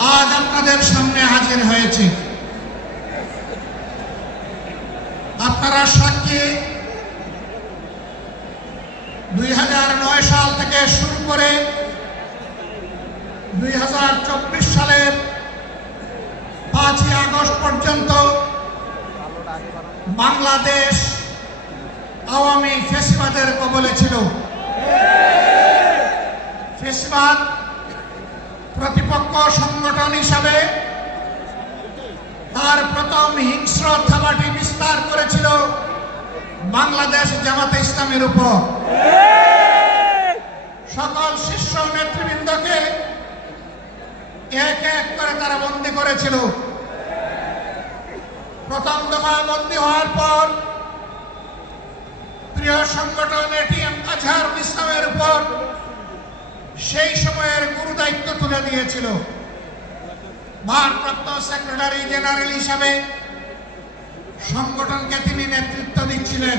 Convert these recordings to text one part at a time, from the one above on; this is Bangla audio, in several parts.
আজ আপনাদের সামনে হাজির হয়েছে। আপনারা সাক্ষী 2009 সাল থেকে শুরু করে 2024 সালের 5ই আগস্ট পর্যন্ত বাংলাদেশ আওয়ামী ফ্যাসিবাদের কবলে ছিল। ফ্যাসিবাদ প্রতিপক্ষ সংগঠন হিসাবে তার প্রথম হিংস্র থাবাটি বিস্তার করেছিল বাংলাদেশ জামাতে ইসলামের উপর। সকল শীর্ষ নেতৃবৃন্দকে এক এক করে তারা বন্দী করেছিল। প্রথম দফা বন্দী হওয়ার পর প্রিয় সংগঠন এটিএম আজহারুল ইসলামের উপর সেই সময়ের গুরু দায়িত্ব তুলে দিয়েছিল। ভারপ্রাপ্ত সেক্রেটারি জেনারেল হিসাবে সংগঠনকে তিনি নেতৃত্ব দিচ্ছিলেন।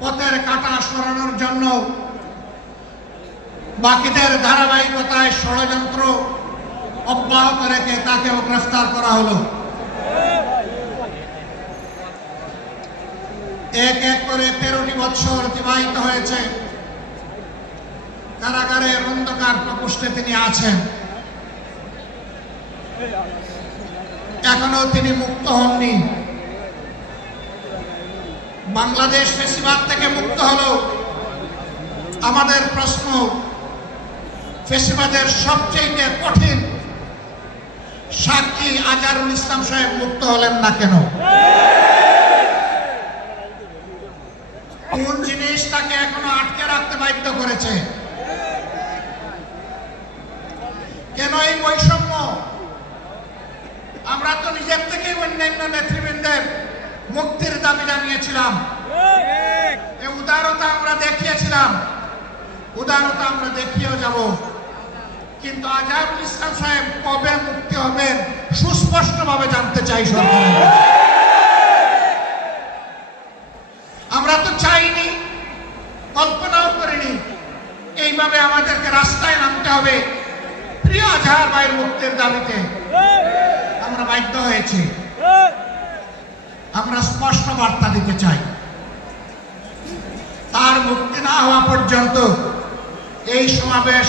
পথের কাঁটা সরানোর জন্য বাকিদের ধারাবাহিকতায় ষড়যন্ত্র অব্যাহত রেখে তাকেও গ্রেফতার করা হলো। এক এক করে 13টি বছর অতিবাহিত হয়েছে। কারাগারের অন্ধকার প্রকোষ্ঠে তিনি আছেন। এখনো তিনি মুক্ত হননি। বাংলাদেশ ফ্যাসিবাদ থেকে মুক্ত হলো। আমাদের প্রশ্ন, ফ্যাসিবাদের সবচেয়ে কঠিন সাক্ষী আজহারুল ইসলাম সাহেব মুক্ত হলেন না কেন? কোন জিনিস তাকে এখনো আটকে রাখতে বাধ্য করেছে? কেন এই বৈষম্য? আমরা তো নিজের থেকে অন্যান্য নেতৃবৃন্দের মুক্তির দাবি জানিয়েছিলাম। এই উদারতা আমরা দেখিয়েছিলাম, উদারতা আমরা দেখিয়েও যাব। কিন্তু আজহারুল ইসলাম সাহেব কবে মুক্তি হবেন সুস্পষ্টভাবে জানতে চাই সরকারের। আমরা তো চাইনি, কল্পনাও করিনি এইভাবে আমাদেরকে রাস্তায় নামতে হবে প্রিয় আজহার ভাইয়ের মুক্তির দাবিতে। আমরা বাধ্য হয়েছি। আমরা স্পষ্ট বার্তা দিতে চাই, তার মুক্তি না হওয়া পর্যন্ত এই সমাবেশ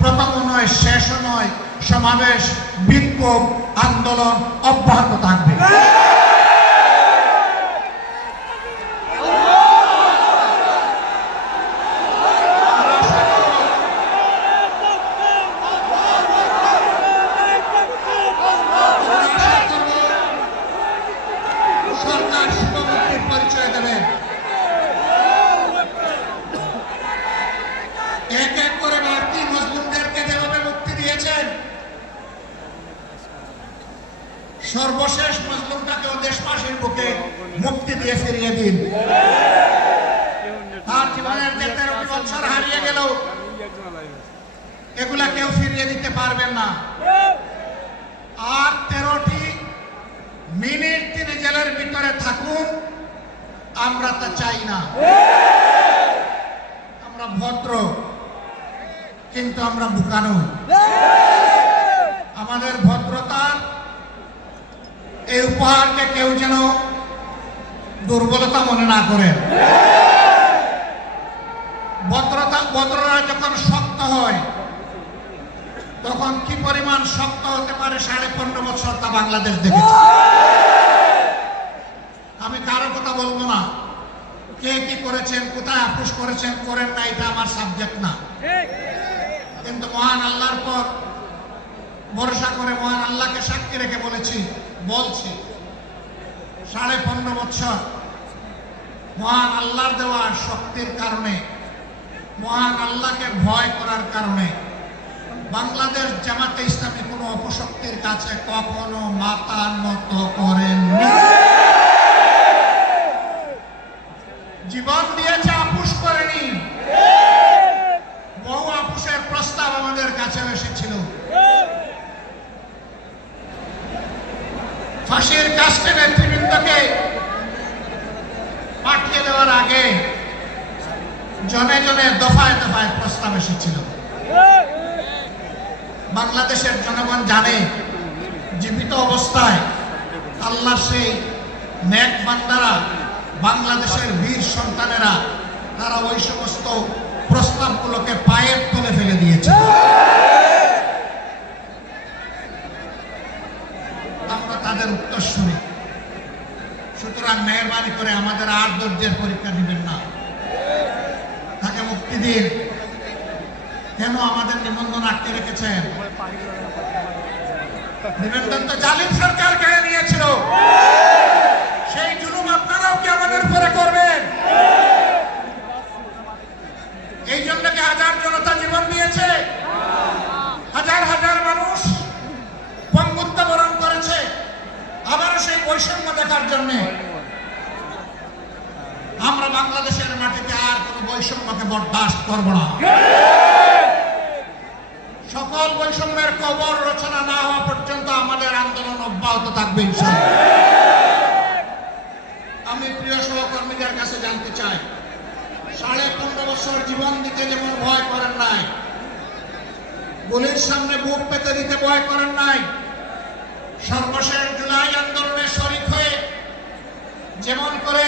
প্রথম নয়, শেষ নয়। সমাবেশ, বিক্ষোভ, আন্দোলন অব্যাহত থাকবে। সর্বশেষ মজলুমটাকেও দেশবাসীর বুকে মুক্তি দিয়ে ফিরিয়ে দিন। তার জীবনের যে 13টি বছর হারিয়ে গেল, এগুলা কেউ ফিরিয়ে দিতে পারবেন না। আর 13টি মিনিট তিনি জেলের ভিতরে থাকুন, আমরা তা চাই না। আমরা ভদ্র, কিন্তু আমরা বোকা নই। আমাদের ভদ্রতার এই উপহারকে কেউ যেন দুর্বলতা মনে না করেন। ভদ্ররা যখন শক্ত হয় তখন কি পরিমাণ শক্ত হতে পারে 15.5 বছর তা বাংলাদেশ দেখেছে। আমি কারো কথা বলবো না, কে কি করেছেন, কোথায় আপোষ করেছেন করেন না, এটা আমার সাবজেক্ট না। কিন্তু মহান আল্লাহর পর ভরসা করে মহান আল্লাহকে সাক্ষী রেখে বলছি 15.5 বছর মহান আল্লাহর দেওয়া শক্তির কারণে, মহান আল্লাহকে ভয় করার কারণে বাংলাদেশ জামাতে ইসলামী কোনো অপশক্তির কাছে কখনো মাথা নত করেননি। জীবন দিয়েছে, আপোষ করেনি। বহু আপোষের প্রস্তাব আমাদের কাছে এসেছিল। ফাঁসির কাস্টে নেতৃবৃন্দকে পাঠিয়ে দেওয়ার আগে জনে জনে দফায় দফায় প্রস্তাব এসেছিল। বাংলাদেশের জনগণ জানে জীবিত অবস্থায় আল্লাহ সেই নেক বান্দারা, বাংলাদেশের বীর সন্তানেরা, তারা ওই সমস্ত প্রস্তাবগুলোকে পায়ের তলে ফেলে দিয়েছে। আমরা তাদের উত্তরসূরি। সুতরাং মেহরবানি করে আমাদের আর ধৈর্যের পরীক্ষা দিবেন না, তাকে মুক্তি দিন। কেন আমাদের নিবন্ধন আটকে রেখেছেন? নিবন্ধন তো জালিম সরকার কেড়ে নিয়েছিল। সেই জুলুম আপনারাও কি আমাদের উপরে করবেন? এই জন্য কি হাজার জনতা জীবন দিয়েছে? হাজার হাজার মানুষ পঙ্গুত্ব বরণ করেছে আবারও সেই বৈষম্য দেখার জন্য। আমরা বাংলাদেশের মাটিতে আর কোন বৈষম্যকে বরদাস্ত করব না। সকল বৈষম্যের কবর রচনা না হওয়া পর্যন্ত আমাদের আন্দোলন অব্যাহত থাকবে ইনশাআল্লাহ। আমি প্রিয় সহকর্মীদের কাছে জানতে চাই, 15.5 বছর জীবন দিতে যেমন ভয় করেন নাই, গুলির সামনে বুক পেতে দিতে ভয় করেন নাই, সর্বশেষ জুলাই আন্দোলনে শরীক হয়ে যেমন করে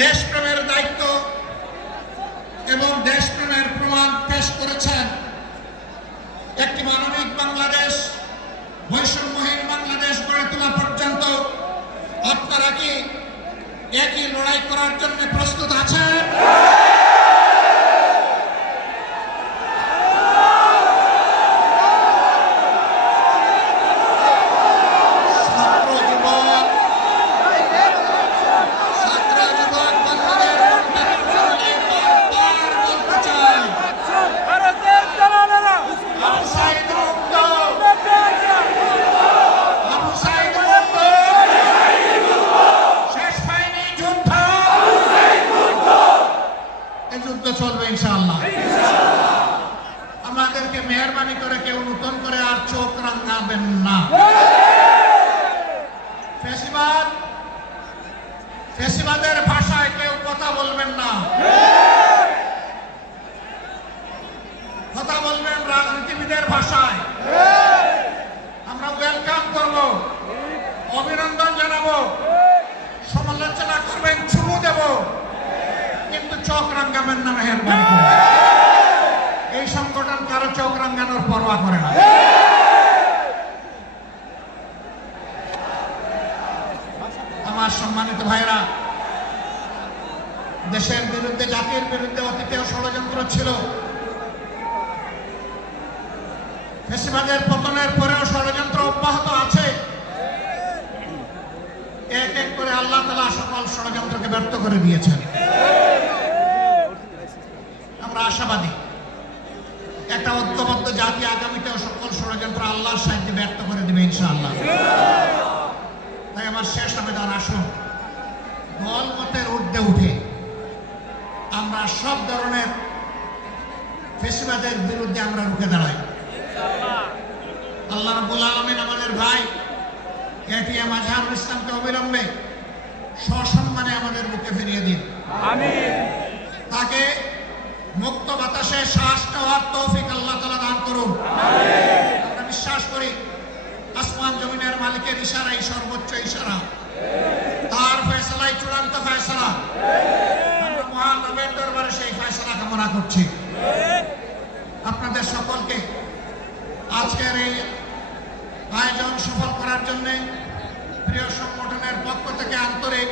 দেশপ্রেমের দায়িত্ব এবং দেশপ্রেমের প্রমাণ পেশ করেছেন, একটি মানবিক বাংলাদেশ, বৈষম্যহীন বাংলাদেশ গড়ে তোলা পর্যন্ত আপনারা কি একই লড়াই করার জন্য প্রস্তুত আছেন? চলবে ইনশাআল্লাহ। আমাদেরকে মেহরবানি করে কেউ নতুন করে আর চোখ রাঙাবেন না। ফ্যাসিবাদের ভাষায় কেউ কথা বলবেন না, কথা বলবেন রাজনীতিবিদের ভাষায়। আমরা ওয়েলকাম করব, অভিনন্দন জানাবো, সমালোচনা করবেন, চুমু দেব, কিন্তু চোখ রাঙাবেন না মেহরবানি করে। এই সংগঠন কারো চোখ রাঙানোর পরোয়া করে না। আমার সম্মানিত ভাইরা, দেশের বিরুদ্ধে, জাতির বিরুদ্ধে অতীতেও ষড়যন্ত্র ছিল। ফ্যাসিবাদের পতনের পরেও ষড়যন্ত্র অব্যাহত আছে। এক এক করে আল্লাহ তাআলা সকল ষড়যন্ত্রকে ব্যর্থ করে দিয়েছেন। আমরা আশাবাদী একটা ঐক্যবদ্ধ জাতি আগামীতেও সকল ষড়যন্ত্র আল্লাহর সাহায্যে ব্যর্থ করে দেবে ইনশাআল্লাহ। তাই আমার শেষ আবেদন, আসুন দল মতের ঊর্ধ্বে উঠে আমরা সব ধরনের ফ্যাসিবাদের বিরুদ্ধে আমরা রুখে দাঁড়াই। আল্লাহ রাব্বুল আলামিন আমাদের ভাই এটিএম আজহারুল ইসলামকে অবিলম্বে সসম্মানে আমাদের বুকে ফিরিয়ে দিন। আমিন। তাকে মুক্ত বাতাসে শ্বাস নেওয়ার তৌফিক আল্লাহ তাআলা দান করুন। আমিন। আমরা বিশ্বাস করি আসমান জমিনের মালিকের ইশারাই সর্বোচ্চ ইশারা, তার ফয়সালাই চূড়ান্ত ফয়সালা। আমরা মহান রবের দরবারে সেই ফয়সালা কামনা করছি। আপনাদের সকলকে আজকের এই আয়োজন সফল করার জন্য প্রিয় সংগঠনের পক্ষ থেকে আন্তরিক